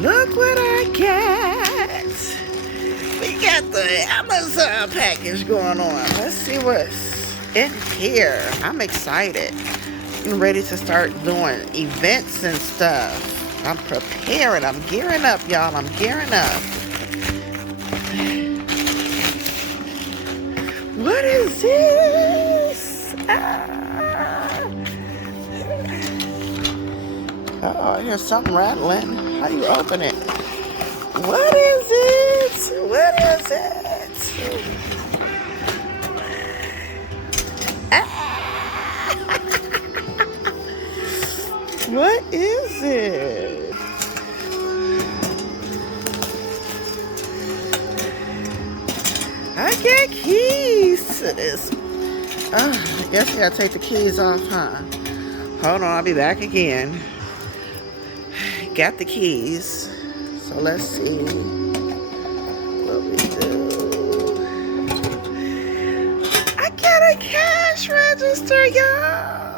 Look what I got. We got the Amazon package going on. Let's see what's in here. I'm excited. I'm ready to start doing events and stuff. I'm preparing. I'm gearing up, y'all. I'm gearing up. What is this? Oh, here's something rattling. How do you open it? What is it? What is it? What is it? I got keys to this. I guess I gotta take the keys off, huh? Hold on, I'll be back again. Got the keys. So let's see what we do. I got a cash register, y'all.